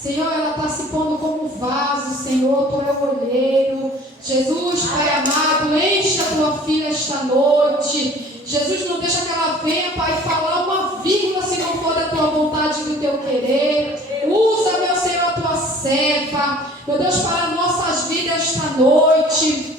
Senhor, ela está se pondo como vaso, Senhor, Tu é o olheiro. Jesus, Pai amado, enche a Tua filha esta noite. Jesus, não deixa que ela venha, Pai, falar uma vírgula se não for da Tua vontade e do Teu querer. Usa, meu Senhor, a Tua serva, meu Deus, para nossas vidas esta noite.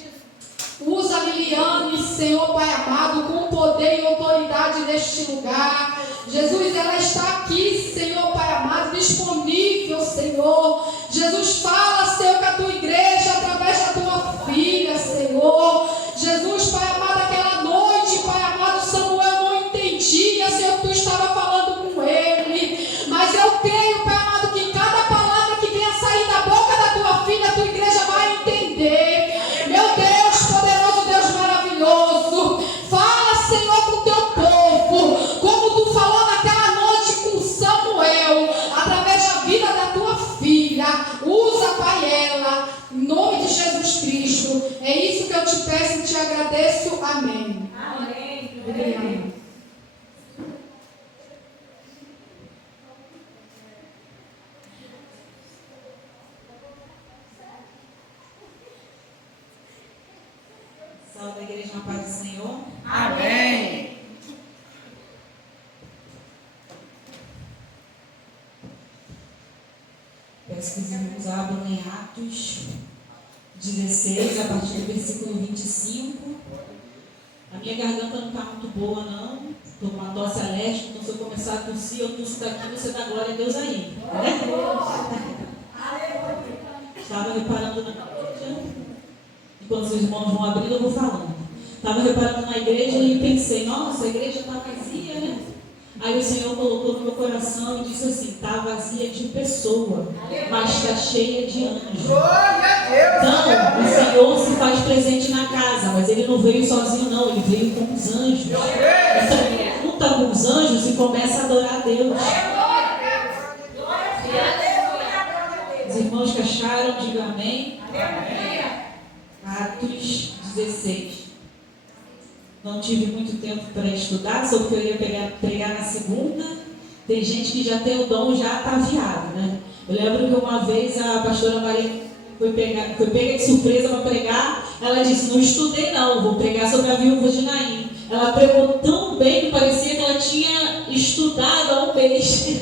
Usa a Liliane, Senhor, Pai amado, com poder e autoridade neste lugar. Jesus, ela está aqui, Senhor, Pai amado, disponível, Senhor. Jesus, fala, Senhor, com a Tua igreja, através da Tua filha, Senhor. Jesus, Pai amado, aquela noite, Pai amado, Samuel não entendia, Senhor, que Tu estava falando com ele. Mas eu creio, Pai amado, que cada palavra que venha sair da boca da Tua filha, a Tua igreja vai entender. Meu Deus, poderoso Deus maravilhoso, fala, Senhor, com o Teu povo, como Tu falou naquela noite com Samuel, através da vida da Tua filha. Usa, Pai, ela, em nome de Jesus Cristo. É isso que eu te peço e te agradeço. Amém. Amém. Amém. Salve a igreja na paz do Senhor. Amém. Peço que os irmãos abram em Atos 16, a partir do versículo 25. A minha garganta não está muito boa, não. Estou com uma tosse alérgica, então se eu começar a tossir, eu tosso daqui, você dá glória a Deus aí. Né? Estava reparando na igreja, enquanto os irmãos vão abrindo, eu vou falando. Estava reparando na igreja e pensei, nossa, a igreja está vazia, né? Aí o Senhor colocou no meu coração e disse assim, está vazia de pessoa, mas está cheia de anjos. Então, o Senhor se faz presente na casa, mas Ele não veio sozinho não, Ele veio com os anjos. Então, junta com os anjos e começa a adorar a Deus. Os irmãos que acharam, digam amém. Atos 16. Não tive muito tempo para estudar, soube que eu ia pregar na segunda. Tem gente que já tem o dom, já ataviado, né? Eu lembro que uma vez a pastora Maria foi pega de surpresa para pregar. Ela disse, não estudei não, vou pregar sobre a viúva de Naim. Ela pregou tão bem que parecia que ela tinha estudado há um mês.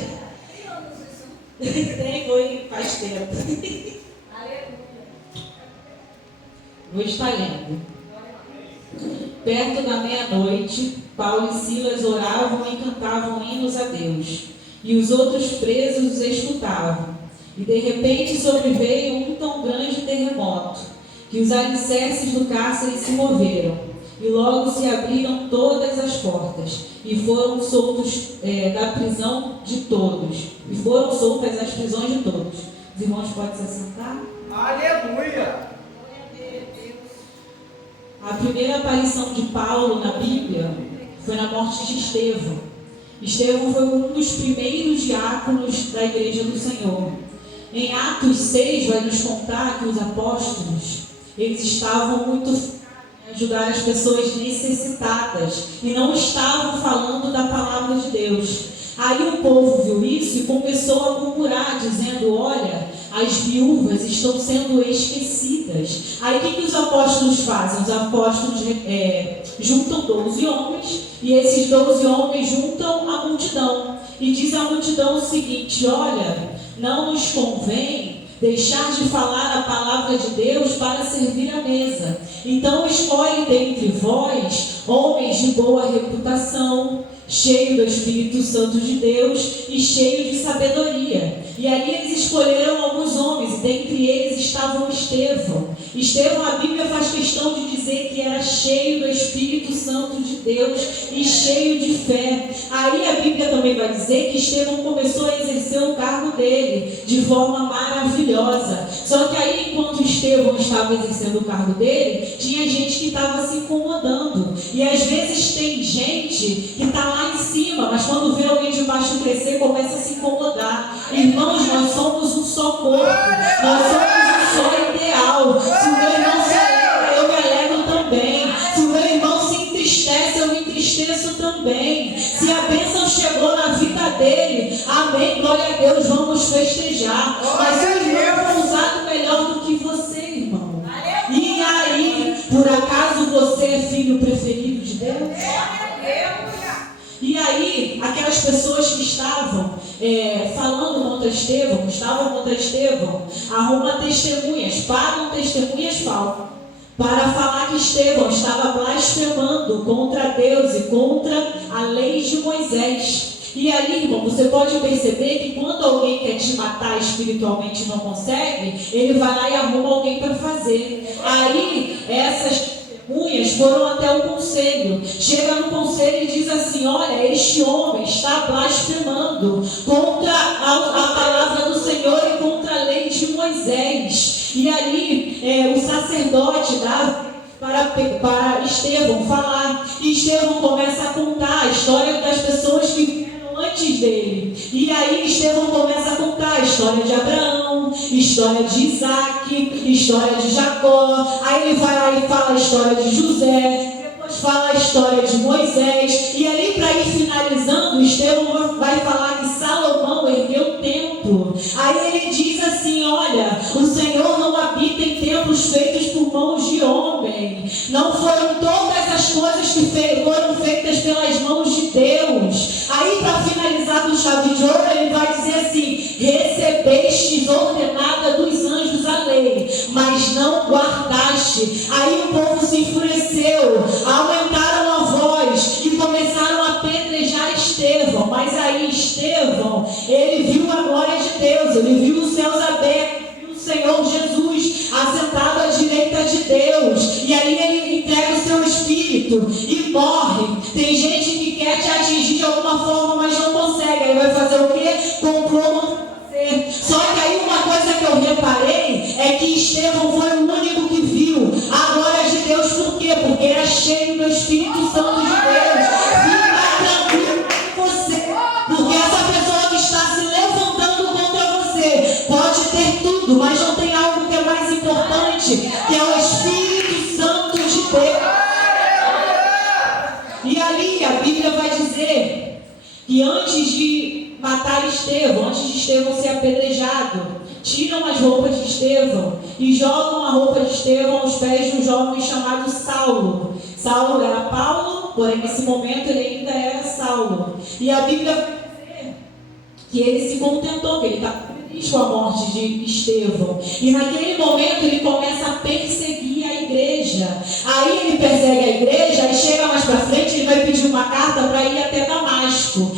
Foi faz tempo. Vou estar lendo. Perto da meia-noite, Paulo e Silas oravam e cantavam hinos a Deus, e os outros presos os escutavam. E de repente sobreveio um tão grande terremoto, que os alicerces do cárcere se moveram, e logo se abriram todas as portas, e foram soltos da prisão de todos, e foram soltas as prisões de todos. Os irmãos podem se assentar? Aleluia! A primeira aparição de Paulo na Bíblia foi na morte de Estevão. Estevão foi um dos primeiros diáconos da Igreja do Senhor. Em Atos 6 vai nos contar que os apóstolos, eles estavam muito em ajudar as pessoas necessitadas e não estavam falando da palavra de Deus. Aí o povo viu isso e começou a murmurar, dizendo, olha, as viúvas estão sendo esquecidas. Aí o que os apóstolos fazem? Os apóstolos juntam 12 homens e esses 12 homens juntam a multidão. E diz a multidão o seguinte, olha, não nos convém deixar de falar a palavra de Deus para servir a mesa. Então escolhe dentre vós homens de boa reputação, cheio do Espírito Santo de Deus e cheio de sabedoria. E ali eles escolheram alguns homens, e dentre eles estava Estevão. Estevão, a Bíblia faz questão de dizer que era cheio do Espírito Santo de Deus e cheio de fé. Aí a Bíblia também vai dizer que Estevão começou a exercer o cargo dele de forma maravilhosa. Só que aí, enquanto Estevão estava exercendo o cargo dele, tinha gente que estava se incomodando. E às vezes tem gente que está lá em cima, mas quando vê alguém de baixo crescer, começa a se incomodar. Irmãos, nós somos um só corpo, nós somos um só ideal. Se o meu irmão se alegra, eu me alegro também. Se o meu irmão se entristece, eu me entristeço também. Se a bênção chegou na vida dele, a Amém, glória a Deus, vamos festejar. Mas seu irmão foi usado melhor do que você, irmão. E aí, por acaso você é filho preferido de Deus? E aí, aquelas pessoas que estavam falando contra Estevão, arrumam testemunhas, pagam testemunhas falsas, para falar que Estevão estava blasfemando contra Deus e contra a lei de Moisés. E ali, irmão, você pode perceber que quando alguém quer te matar espiritualmente e não consegue, ele vai lá e arruma alguém para fazer. Aí, essas testemunhas foram até o conselho. Chega no conselho e diz assim: olha, este homem está blasfemando contra a palavra do Senhor e contra a lei de Moisés. E ali o sacerdote dá para Estevão falar. E Estevão começa a contar a história das pessoas que vieram antes dele. E aí Estevão começa a contar a história de Abraão, história de Isaac, história de Jacó. Aí ele vai lá e fala a história de José, depois fala a história de Moisés. E ali, para ir finalizando, Estevão vai falar que Salomão ergueu o templo. Aí ele diz assim: olha, o Senhor não habita em templos feitos por mãos de homem. Não foram todas as coisas que foram feitas pelas mãos de Deus. Aí, para finalizar com chave de ouro, ele vai dizer assim: recebestes ordenada dos anjos a lei, mas não guardaste. Aí o povo se enfureceu, aumentaram a voz e começaram a apedrejar Estevão. Mas aí Estevão, ele viu a glória de Deus, ele viu os céus abertos, viu o Senhor Jesus assentado à direita de Deus. E aí ele entrega o seu espírito e morre. Tem gente que quer te atingir de alguma forma, mas não consegue. Aí vai fazer o quê? Comprou você. Só que aí uma coisa que eu reparei é que Estevão foi o único que viu a glória de Deus. Por quê? Porque era cheio do Espírito Santo de Deus. Fica tranquilo com você, porque essa pessoa que está se levantando contra você pode ter tudo, mas não tem algo que é mais importante, que é o Espírito Santo de Deus. E ali a Bíblia vai dizer que antes de matar Estevão, antes de Estevão ser apedrejado, tiram as roupas de Estevão e jogam a roupa de Estevão aos pés de um jovem chamado Saulo. Saulo era Paulo, porém nesse momento ele ainda era Saulo. E a Bíblia vai dizer que ele se contentou, que ele está feliz com a morte de Estevão. E naquele momento ele começa a perseguir a igreja. Aí ele persegue a igreja, aí chega mais para frente, ele vai pedir uma carta para ir até Damasco.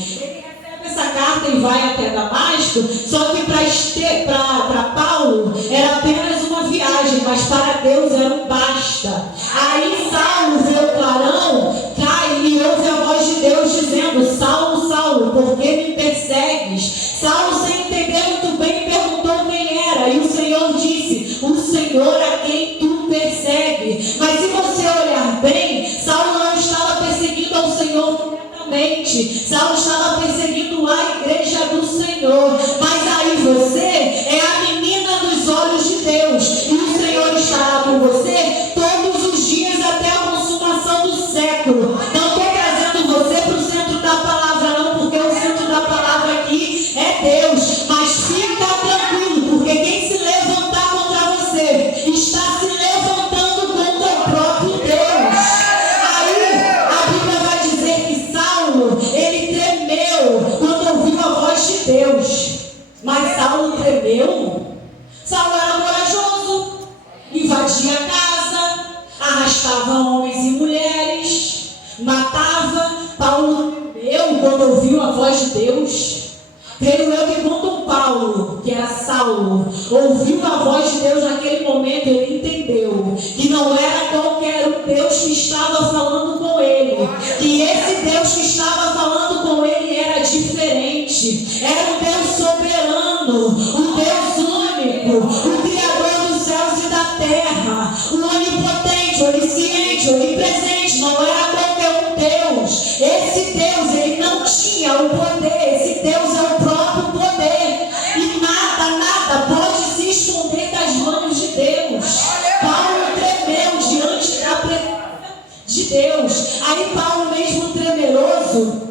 Essa carta e vai até Damasco, só que para Paulo era apenas uma viagem, mas para Deus era um basta. Aí Saulo vê o clarão, cai e ouve a voz de Deus dizendo: Saulo, Saulo, por que me persegues? Saulo, sem entender muito bem, perguntou quem era, e o Senhor disse: o Senhor a quem tu persegue. Mas se você olhar bem, Saulo não estava perseguindo ao Senhor. Saulo estava perseguindo a igreja do Senhor. Mas aí você é a menina dos olhos de Deus, e o Senhor estará com você todos os dias até a consumação do século. Não estou trazendo você para o centro da palavra não, porque o centro da palavra aqui é Deus. Mas fica tranquilo, porque quem se levantar contra você está se levantando contra o próprio Deus. Ele tremeu quando ouviu a voz de Deus. Mas Saulo tremeu? Saulo era corajoso, invadia a casa, arrastava homens e mulheres, matava. Paulo tremeu quando ouviu a voz de Deus. Creio eu que quando Paulo, que era Saulo, ouviu a voz de Deus naquele momento, ele entendeu que não era qualquer um Deus que estava falando com ele, que esse Deus que estava falando com ele era diferente, era um Deus soberano, um Deus único, o Criador dos céus e da terra, o onipotente, onisciente, onipresente. Não era qualquer um Deus. Esse Deus, ele não tinha o poder, esse Deus é o próprio poder, e nada pode se esconder das mãos de Deus. Paulo tremeu diante da presença de Deus. Aí Paulo, mesmo temeroso,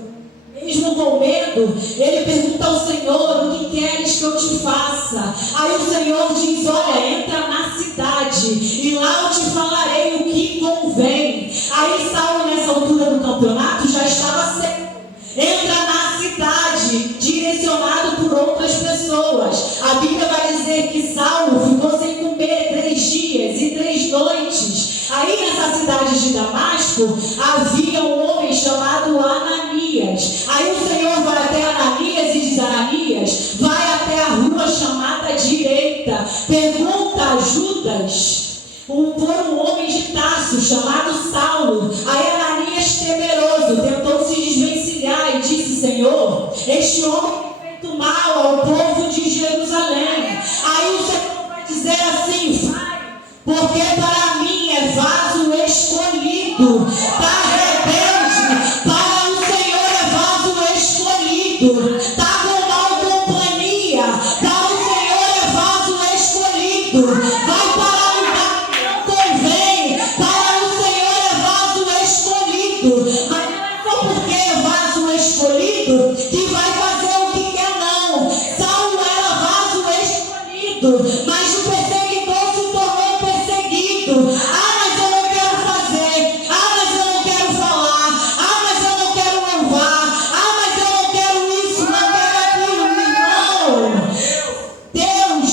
mesmo mesmo com medo, ele pergunta ao Senhor: o que queres que eu te faça? Aí o Senhor diz: olha, entra na cidade e lá eu te falarei o que convém. Aí Saulo, nessa altura do campeonato, já estava certo. Entra na cidade, direcionado por outras pessoas. A Bíblia vai dizer que Saulo ficou sem comer 3 dias e 3 noites. Aí nessa cidade de Damasco, havia um homem chamado Ananias. Aí o Senhor vai até Ananias e diz: Ananias, vai até a rua chamada direita, pergunta a Judas por um homem de Tarso chamado Saulo. Aí Ananias, temeroso, tentou se desvencilhar e disse: Senhor, este homem tem feito mal ao povo de Jerusalém. Aí o Senhor vai dizer assim: vai, porque para mim é vaso escolhido. Está rebelde, para o Senhor é vaso escolhido. Está com mal companhia, para o Senhor é vaso escolhido. Vai para o lugar que não convém, para o Senhor é vaso escolhido. Mas não é só porque é vaso escolhido que vai fazer o que quer, não. Saulo era vaso escolhido, mas o perseguidor se tornou perseguido. Ah, mas eu não quero fazer. Ah, mas eu não quero falar. Ah, mas eu não quero louvar. Ah, mas eu não quero isso, não quero aquilo. Irmão, Deus,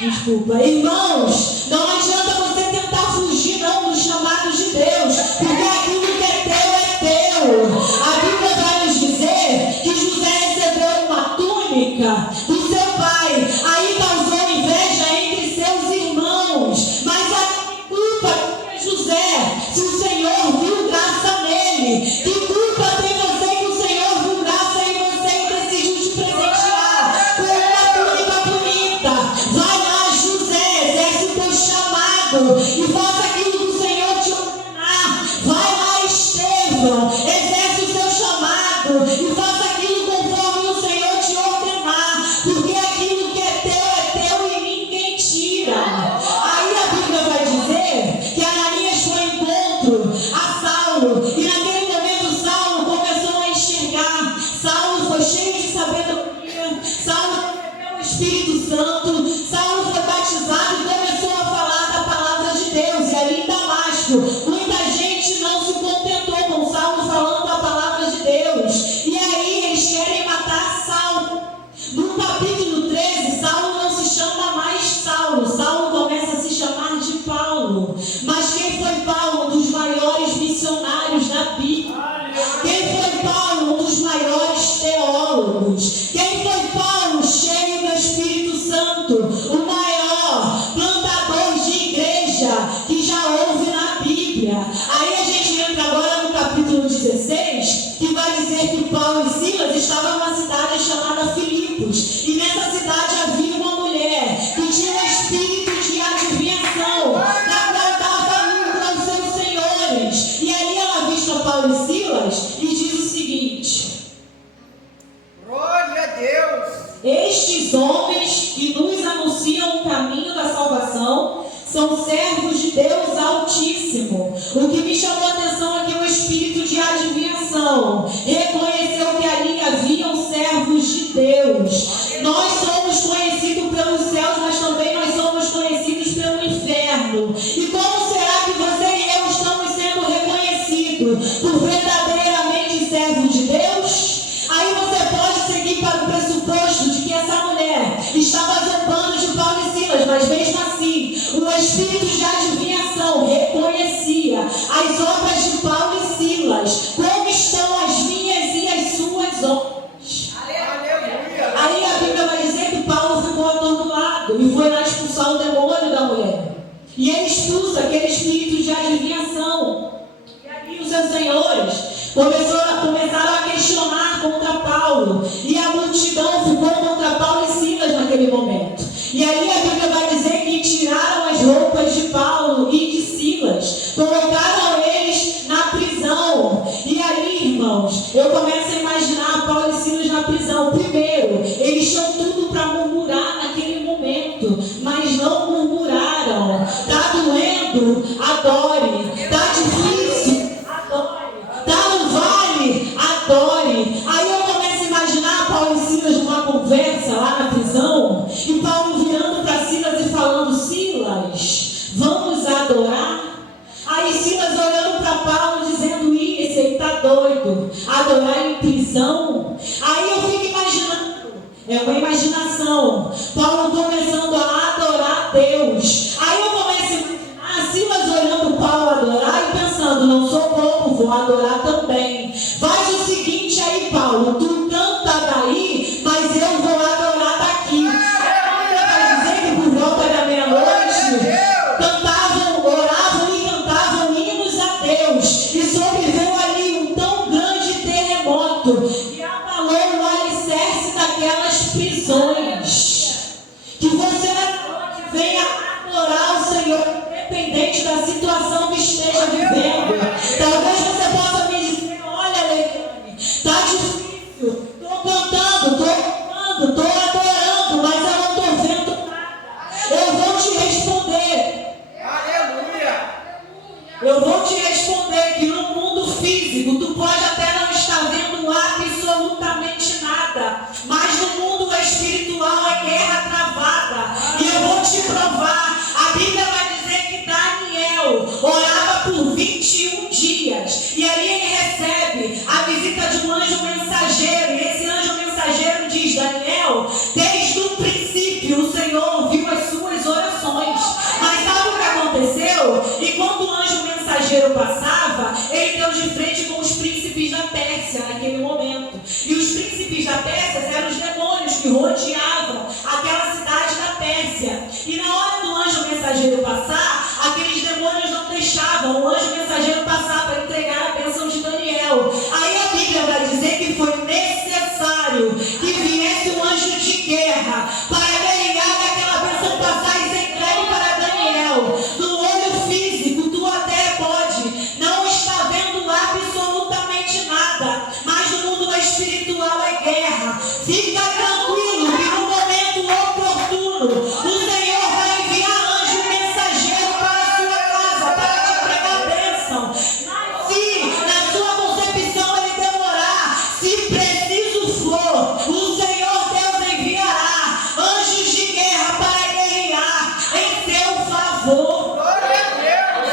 desculpa, irmãos, não adianta você tentar fugir não dos chamados de Deus, porque aquilo que é teu. A Bíblia vai nos dizer que José recebeu uma túnica do seu pai, aí causou inveja entre seus irmãos. Mas a culpa é José, se o Senhor viu graça nele? Que culpa tem você que o Senhor viu graça em você e decidiu te presentear com uma túnica bonita? Vai lá, José, exerce o teu chamado e faça aquilo que o Senhor te ordenar. Vai lá, Estevão, exerce o seu chamado e faça aquilo conforme o Senhor te ordenar, porque aquilo que é teu e ninguém tira. Aí a Bíblia vai dizer que Ananias foi ao encontro a Saulo, e naquele momento Saulo começou a enxergar. Saulo foi cheio de sabedoria, Saulo recebeu o Espírito Santo, Saulo foi batizado e começou a falar da palavra de Deus. E ali em Damasco, muita gente não se contentou com Saulo falando a palavra de Deus, e aí eles querem matar Saulo. No capítulo 13, Saulo não se chama mais Saulo, Saulo começa a se chamar de Paulo. Mas quem foi Paulo? Um dos maiores missionários da Bíblia. Quem foi Paulo? Um dos maiores teólogos. Quem foi Paulo? Cheio do Espírito Santo, o maior plantador de igreja que já houve na Bíblia. Aí a gente entra agora no capítulo 16, que vai dizer que Paulo e Silas estavam numa cidade chamada Filipos, e nessa cidade havia uma mulher que tinha um espírito de adivinhação, na qual dava lucro aos seus senhores. E aí ela avista Paulo e Silas e diz o seguinte: Glória a Deus. estes homens que nos anunciam o caminho da salvação são servos de Deus Altíssimo. O que me chamou a atenção aqui é o espírito de adivinhação. Reconheceu que ali haviam servos de Deus. Nós somos conhecidos pelos céus, mas também nós somos conhecidos pelo inferno. E como será que você e eu estamos sendo reconhecidos por verdadeiramente servos de Deus? Aí você pode seguir para o pressuposto de que essa mulher estava zombando de Paulo e Silas, mas mesmo assim, o espírito de adivinhação reconhecia as obras de Paulo e Silas. Como estão as minhas e as suas obras? Aleluia. Aí a Bíblia vai dizer que Paulo ficou atordoado e foi lá expulsar o demônio da mulher. E ele expulsa aquele espírito de adivinhação. E aí os seus senhores começaram a questionar contra Paulo, e a multidão ficou contra Paulo e Silas naquele momento. E aí a Bíblia vai dizer que tiraram as roupas de Paulo e de Silas, colocaram eles na prisão. E aí, irmãos, eu começo a imaginar Paulo e Silas na prisão. Primeiro, eles tinham tudo para murmurar naquele momento, mas não murmuraram. Está doendo? Adore. Está difícil? Adore. Está no vale? Adore. Aí para Paulo dizendo isso, ele está doido, adorar em prisão. Aí eu fico imaginando, é uma imaginação, Paulo começando a adorar a Deus. Aí eu começo a imaginar Silas olhando Paulo adorar e pensando, não sou bobo, vou adorar também. Faz o seguinte aí, Paulo, tu canta daí, mas eu vou adorar daqui. Vai dizer que por volta da meia-noite cantavam, oravam e cantavam hinos a Deus, e sobreveio ali um tão grande terremoto e abalou o alicerce daquelas prisões. Que você venha adorar o Senhor, independente da situação que esteja vivendo. Talvez você possa me dizer, olha, Leilane, está difícil, estou cantando, estou adorando, mas eu não estou vendo nada. Eu vou te responder. Aleluia. Eu vou te responder que no mundo físico tu pode até não estar vendo absolutamente nada, mas no mundo espiritual é guerra travada. E eu vou te provar. A Bíblia vai dizer que Daniel orava por 21 dias e ali ele recebe a visita de um anjo mensageiro, e esse anjo mensageiro diz: Daniel, desde o princípio o Senhor ouviu as suas orações. Mas sabe o que aconteceu? E quando o anjo mensageiro passava, ele deu de frente com os príncipes da Pérsia naquele momento. E os príncipes da Pérsia eram os demônios que rodeavam aquela cidade da Pérsia. E na hora do anjo mensageiro passar, aqueles demônios não deixavam o anjo mensageiro passar para entregar a bênção de Daniel. Aí a Bíblia vai dizer que foi necessário que viesse um anjo de guerra para guerrear daquela bênção passar e ser entregue para Daniel. No olho físico, tu até pode não estar vendo absolutamente nada, mas no mundo espiritual é guerra. Fica tranquilo que no momento oportuno o Senhor vai enviar anjo mensageiro para a sua casa para te entregar a bênção. Se na sua concepção ele demorar, se preciso for, o Senhor Deus enviará anjos de guerra para guerrear em seu favor. Glória a Deus.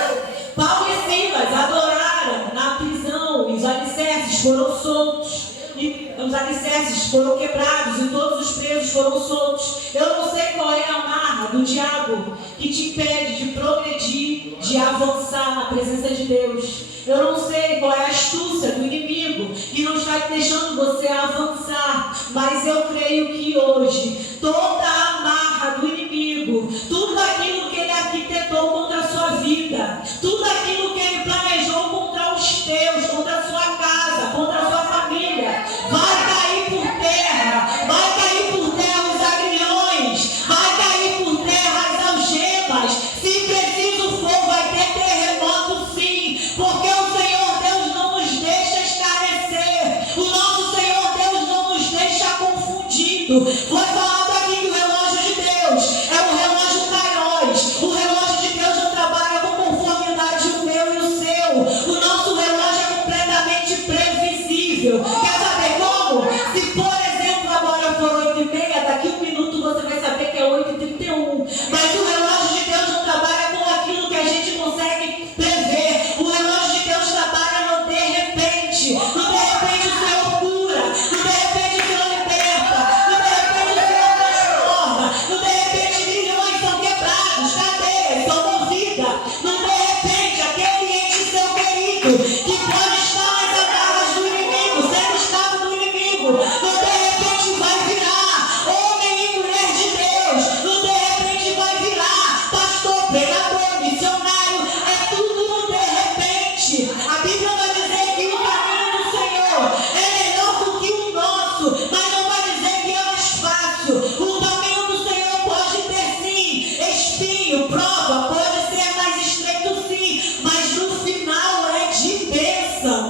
Paulo e Silas adoraram na prisão, e os alicerces foram soltos, e os alicerces foram quebrados, e todos os presos foram soltos. Eu não sei qual é a amarra do diabo que te impede de progredir, de avançar na presença de Deus. Eu não sei qual é a astúcia do inimigo que não está deixando você avançar, mas eu creio que hoje toda a amarra do inimigo, tudo aquilo que ele arquitetou contra a sua vida, tudo aquilo que ele planejou contra os teus, contra a sua casa, contra a sua família, vai cair por terra, vai cair por terra os agrilhões, vai cair por terra as algemas. Se preciso for, vai ter terremoto sim, porque o Senhor Deus não nos deixa escarnecer, o nosso Senhor Deus não nos deixa confundido. Foi falado aqui que o relógio de Deus é um relógio Kairos. O relógio de Deus não trabalha com conformidade o meu e o seu. O nosso relógio é completamente previsível. Quer saber como? Se, por exemplo, agora for 8h30, daqui um minuto você vai saber que é 8h31. Mas o relógio de Deus não trabalha com aquilo que a gente consegue prever. O relógio de Deus trabalha no de repente. No de repente o Senhor cura. No de repente o Senhor liberta. No de repente o Senhor transforma. No de repente milhões são quebrados, cadeias são movidas. No de repente aquele ente seu querido que pode estar nas agarras do inimigo, sendo escravo do inimigo, no de repente vai virar homem e mulher de Deus. No de repente vai virar pastor, pregador, missionário. É tudo no de repente. A Bíblia vai dizer que o caminho do Senhor é melhor do que o nosso, mas não vai dizer que é mais fácil. O caminho do Senhor pode ter sim espinho, prova, pode ser mais estreito sim, mas no final é de bênção.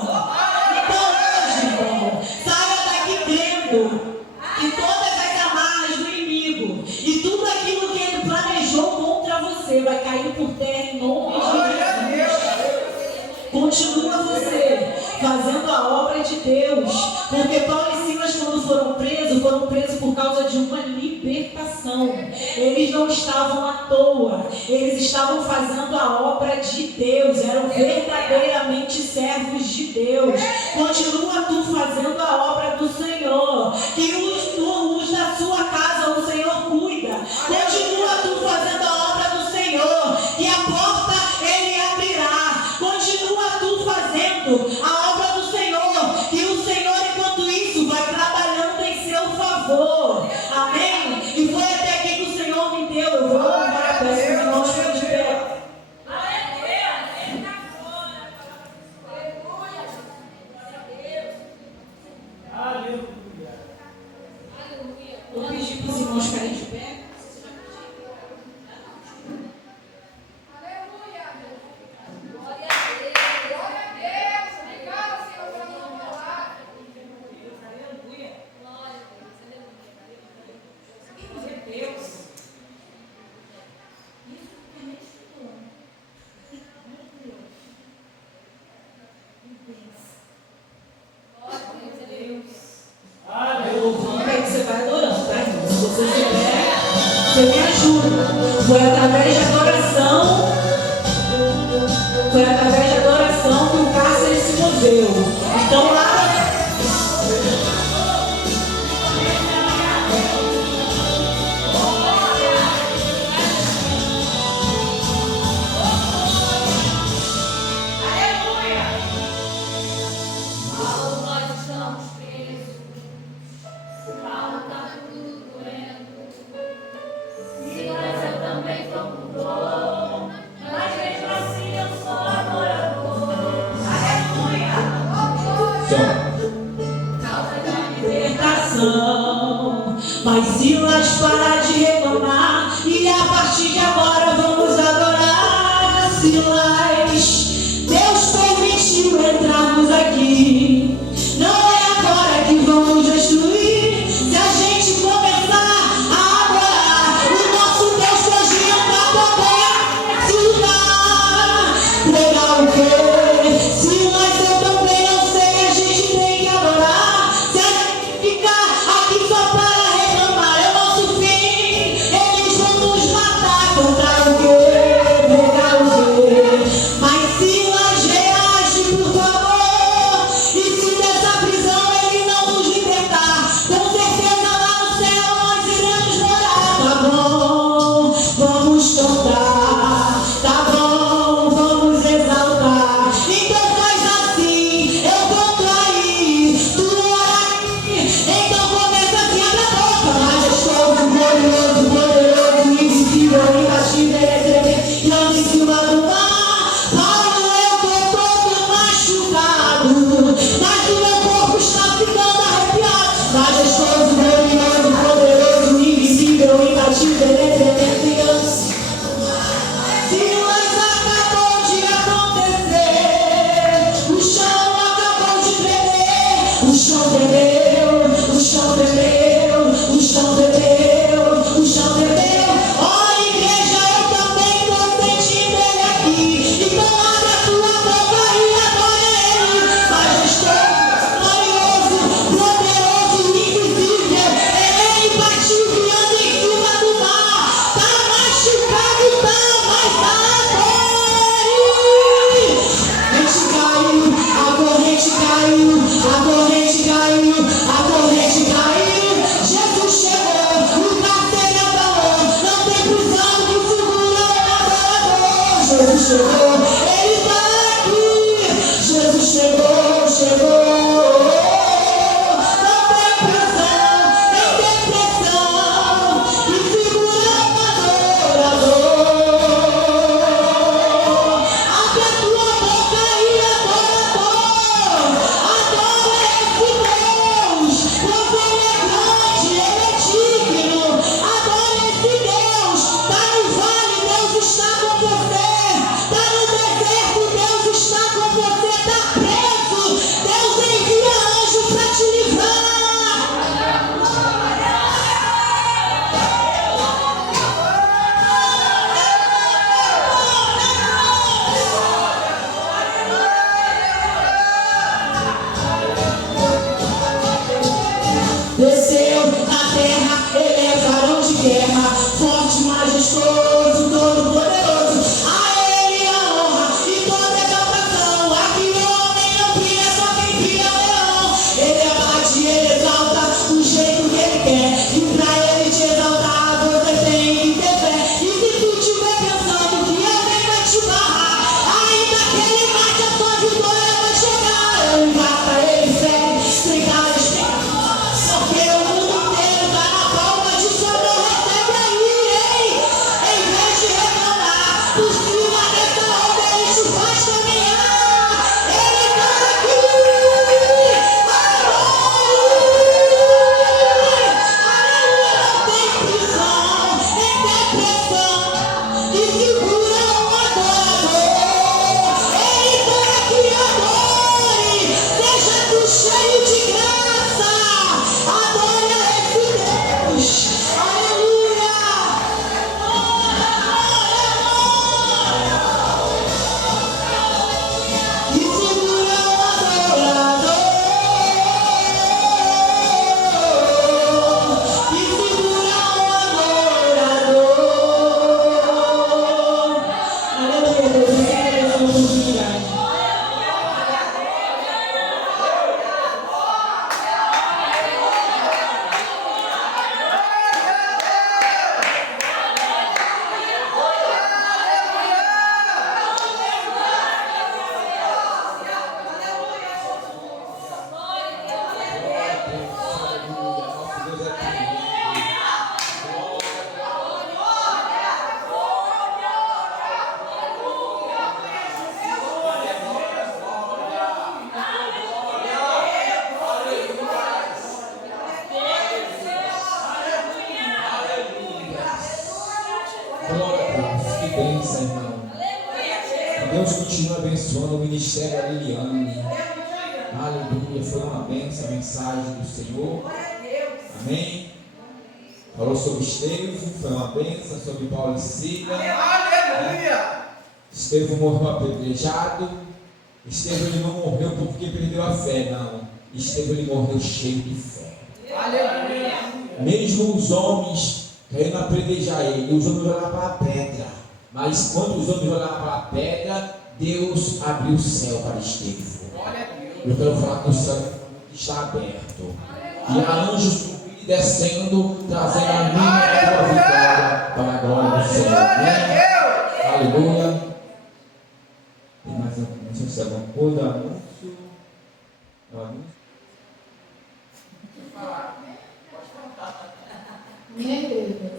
Então hoje, irmão, saia daqui crendo que todas as amarras do inimigo e tudo aquilo que ele planejou contra você vai cair por terra em nome Glória a de Deus. Jesus. Continua você fazendo a obra de Deus, porque Paulo e Silas, quando foram presos por causa de uma libertação. Eles não estavam à toa, eles estavam fazendo a obra de Deus, eram verdadeiros verdadeiramente servos de Deus. Continua tu fazendo a obra do Senhor. Que os da sua casa o Senhor cuida. Continua tu fazendo a obra do Senhor. Que a porta Ele abrirá. Continua tu fazendo a obra do Senhor. Que o Senhor, enquanto isso, vai trabalhando em seu favor. Amém? E foi até aqui que o Senhor me deu. Eu vou louvar a peça que os irmãos ficam de pé. Vou pedir para os irmãos ficarem de pé. Aleluia. Glória a Deus. Glória a Deus. Obrigada, Senhor, pela tua palavra. Aleluia. Glória a Deus. Aleluia. Seguimos em Deus. Você vai adorando, tá, irmão? Se você quiser, você me ajuda. Foi através de adoração que o cárcere se moveu. Então lá. Mas Silas para de reclamar e a partir de agora vamos adorar. Silas, Deus permitiu entrarmos aqui. Não é agora que vamos destruir. Se a gente começar a adorar, o nosso Deus pode entrar também nesse lugar. Pregar o quê? Silas, eu também não sei. A gente tem no ministério da Liliane. Aleluia, foi uma bênção a mensagem do Senhor. Amém. Falou sobre Estevão, foi uma bênção, sobre Paulo e Silas. Aleluia. Estevão morreu apedrejado. Estevão ele não morreu porque perdeu a fé, não. Estevão ele morreu cheio de fé. Aleluia. Mesmo os homens querendo apedrejar ele, os homens olhavam para a pedra. Mas quando os homens olhavam para a pedra, Deus abriu o céu para Estevão. Eu quero falar que o céu está aberto. E há anjos subindo e descendo, trazendo a minha e a tua vitória para a glória do Senhor. Amém? Aleluia. Tem mais alguma coisa? Não sei se é alguma coisa. Anúncio. Minha igreja.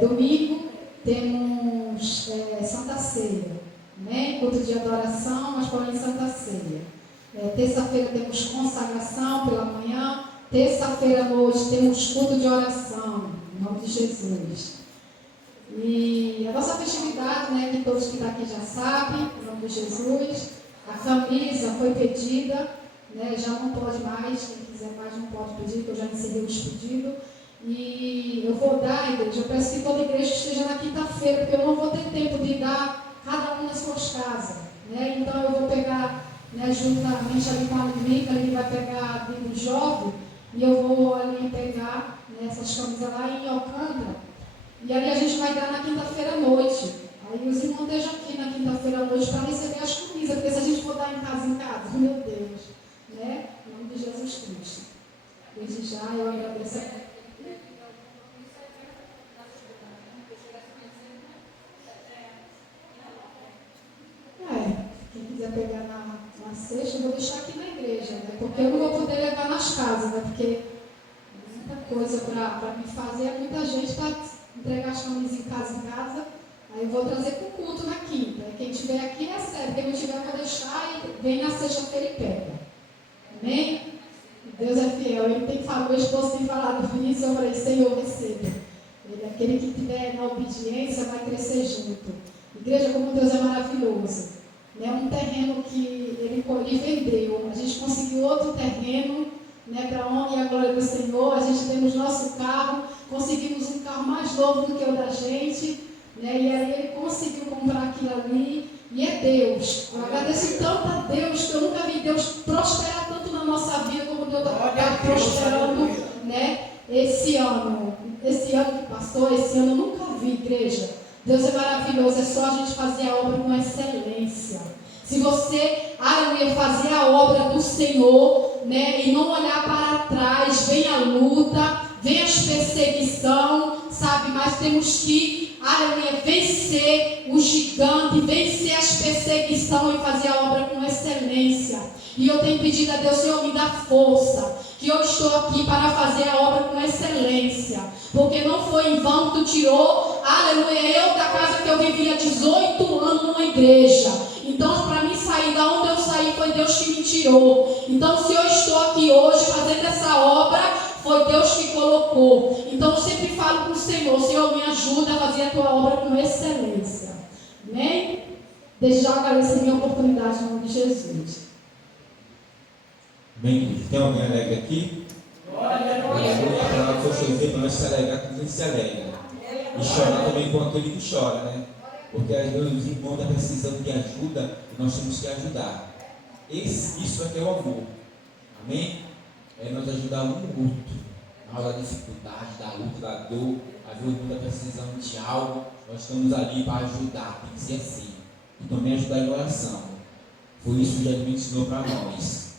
Domingo temos Santa Ceia. Né? Culto de adoração, mas porém Santa Ceia. Terça-feira temos consagração pela manhã. Terça-feira à noite temos culto de oração, em nome de Jesus. E a nossa festividade, né, que todos que estão aqui já sabem, em nome de Jesus. A camisa foi pedida, né, já não pode mais, quem quiser mais não pode pedir, que eu já encerrei os pedidos. E eu vou dar, igreja, eu peço que toda igreja esteja na quinta-feira, porque eu não vou ter tempo de dar cada um nas suas casas. Né? Então eu vou pegar, né, juntamente ali com a Lica, ele vai pegar ali do jovem, e eu vou ali pegar, né, essas camisas lá em Alcântara, e ali a gente vai dar na quinta-feira à noite. Aí os irmãos estejam aqui na quinta-feira à noite para receber as camisas, porque se a gente for dar em casa, meu Deus, né? Em nome de Jesus Cristo. Desde já eu agradeço a quem quiser pegar na sexta, eu vou deixar aqui na igreja, né? Porque eu não vou poder levar nas casas, né? Porque é muita coisa para me fazer, é muita gente para entregar as camisas em casa. Aí eu vou trazer para o culto na quinta. Quem estiver aqui recebe, quem não tiver, eu vou deixar e vem na sexta-feira e pega. Amém? Deus é fiel, ele tem falado, o esposo tem falado isso, eu falei, Senhor, receba. Ele, aquele que estiver na obediência vai crescer junto. Igreja, como Deus é maravilhoso. Né, um terreno que ele vendeu, a gente conseguiu outro terreno, né, para a honra e a glória do Senhor, a gente temos nosso carro, conseguimos um carro mais novo do que o da gente, né, e aí ele conseguiu comprar aquilo ali, e é Deus. Eu agradeço tanto a Deus, que eu nunca vi Deus prosperar tanto na nossa vida, como Deus está prosperando, né, esse ano que passou, esse ano eu nunca vi, igreja. Deus é maravilhoso, é só a gente fazer a obra com excelência. Se você, aleluia, fazer a obra do Senhor, né, e não olhar para trás, vem a luta, vem as perseguições, sabe, mas temos que, aleluia, vencer o gigante, vencer as perseguições e fazer a obra com excelência. E eu tenho pedido a Deus, Senhor, me dá força, que eu estou aqui para fazer a obra com excelência, porque não foi em vão que tu tirou, aleluia, eu da casa que eu vivia 18 anos numa igreja. Então, para mim sair da onde eu saí, foi Deus que me tirou. Então, se eu estou aqui hoje fazendo essa obra, foi Deus que colocou. Então, eu sempre falo para o Senhor, Senhor, me ajuda a fazer a tua obra com excelência. Amém? Desde já agradecer a minha oportunidade em nome de Jesus. Bem, tem alguém alegre aqui? Aleluia. A palavra foi dizer para nós se alegrar com quem se alegra. E chorar também com aquele que chora, né? Porque às vezes os irmãos estão precisando de ajuda e nós temos que ajudar. Isso é que é o amor. Amém? É nós ajudar um no outro. Na hora da dificuldade, da luta, da dor. Às vezes o irmão está precisando de algo. Nós estamos ali para ajudar. Tem que ser assim. E também ajudar em oração. Foi isso que Jesus me ensinou para nós.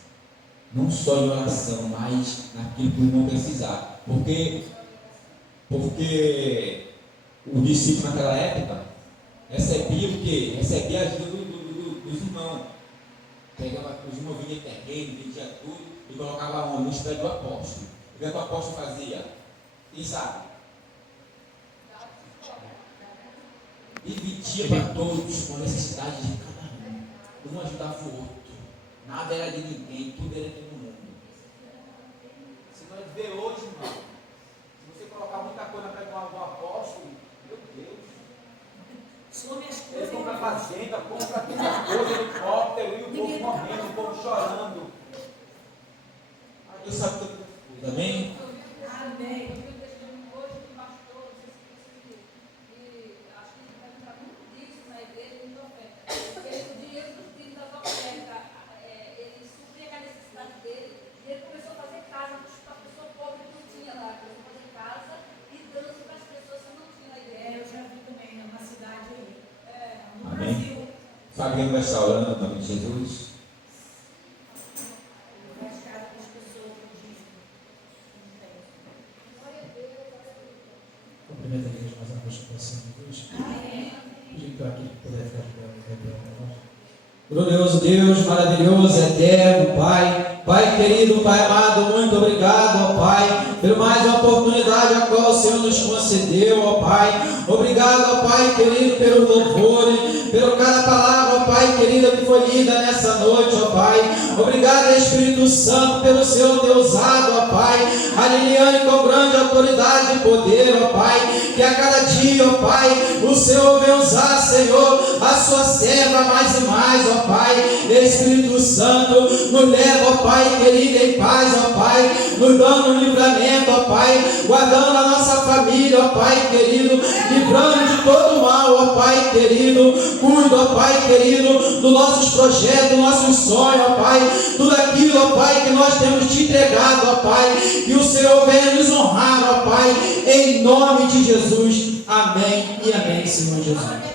Não só em oração, mas naquilo que o irmão precisar. Porque o discípulo naquela época recebia o quê? Recebia a ajuda dos irmãos. Pegava, os irmãos vinham terreno, vendia tudo e colocava nos pés do apóstolo. O que o apóstolo fazia? Quem sabe? Dividia para todos com a necessidade de cada um. Um ajudava o outro. Nada era de ninguém, tudo era de todo mundo. Se nós ver hoje, irmão, se você colocar muita coisa para igual do apóstolo, meu Deus. Ele compra fazenda, compra toda coisa, ele compra. Deus sabe tudo. Amém? Amém. Amém. Fabiano vai estar orando no nome de Jesus. Cumprimento a igreja mais uma vez com a bênção de Deus. Pedir para aqui poder ficar de pé. Glorioso Deus, maravilhoso, eterno, Pai querido, Pai amado, muito obrigado, ó Pai, por mais uma oportunidade a qual o Senhor nos concedeu, ó Pai. Obrigado, ó Pai querido, pelo louvor, pelo cada palavra, ó Pai querido, que foi lida nessa noite, ó Pai. Obrigado, Espírito Santo, pelo Senhor ter usado, ó Pai, a Liliane com grande autoridade e poder, ó Pai, que a cada dia, ó Pai, o Senhor vem usar, Senhor, a sua serva mais e mais, ó Pai. Espírito Santo, nos leva, ó Pai querido, em paz, ó Pai, nos dando um livramento, ó Pai, guardando a nossa família, ó Pai querido, livrando de todo mal, ó Pai querido. Cuida, ó Pai querido, dos nossos projetos, dos nossos sonhos, ó Pai, tudo aquilo, ó Pai, que nós temos te entregado, ó Pai, que o Senhor venha nos honrar, ó Pai, em nome de Jesus. Amém e amém, Senhor Jesus.